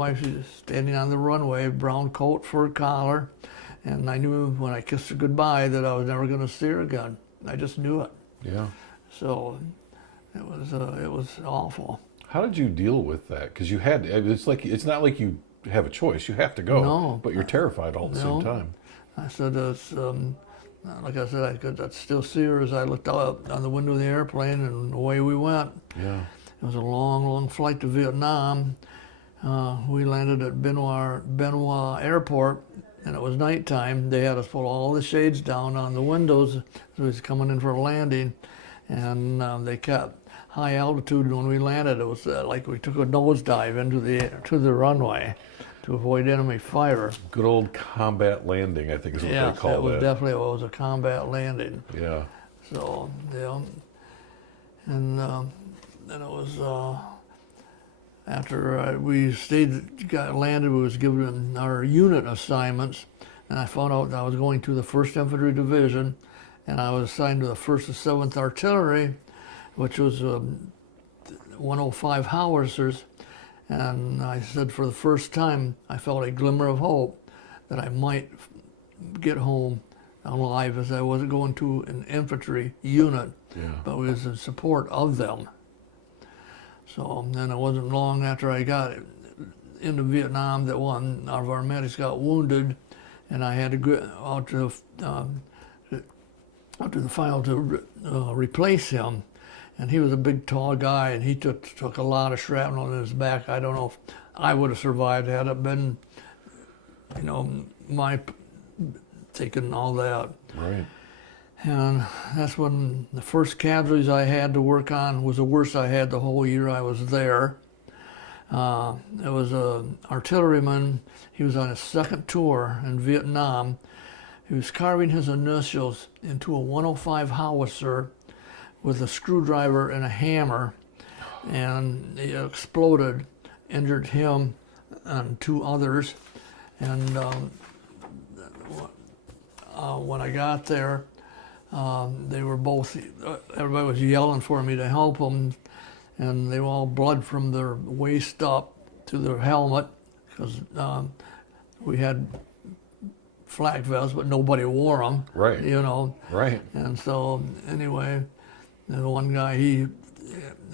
wife, she's standing on the runway, brown coat, fur collar, and I knew when I kissed her goodbye that I was never going to see her again. I just knew it. Yeah. So it was awful. How did you deal with that? Because you had, it's not like you have a choice. You have to go. No. But you're terrified all at the same time. I said, like I said, I could still see her as I looked out on the window of the airplane, and away we went. Yeah. It was a long, long flight to Vietnam. We landed at Benoit Airport, and it was nighttime. They had us pull all the shades down on the windows as we was coming in for a landing, and they kept high altitude when we landed. It was like we took a nosedive to the runway to avoid enemy fire. Good old combat landing, I think is what they call it. It was definitely, it was a combat landing. Yeah. So, yeah. And then it was, after we got landed, we was given our unit assignments, and I found out I was going to the 1st Infantry Division, and I was assigned to the 1st and 7th Artillery, which was 105 howitzers. And I said, for the first time, I felt a glimmer of hope that I might get home alive, as I wasn't going to an infantry unit, but was in support of them. So then it wasn't long after I got into Vietnam that one of our medics got wounded, and I had to go out to the file to replace him. And he was a big, tall guy, and he took a lot of shrapnel in his back. I don't know if I would have survived had it been, my taking all that. Right. And that's when the first casualties I had to work on was the worst I had the whole year I was there. It was an artilleryman. He was on his 2nd tour in Vietnam. He was carving his initials into a 105 howitzer with a screwdriver and a hammer, and it exploded, injured him and 2 others. And when I got there, they were both, everybody was yelling for me to help them, and they were all blood from their waist up to their helmet, because we had flak vests, but nobody wore them. Right. Right. And so anyway, the one guy, he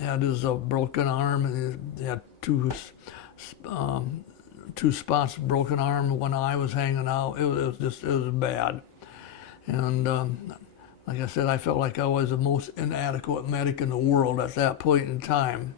had his broken arm, and he had two spots broken arm. One eye was hanging out. It was bad. And like I said, I felt like I was the most inadequate medic in the world at that point in time.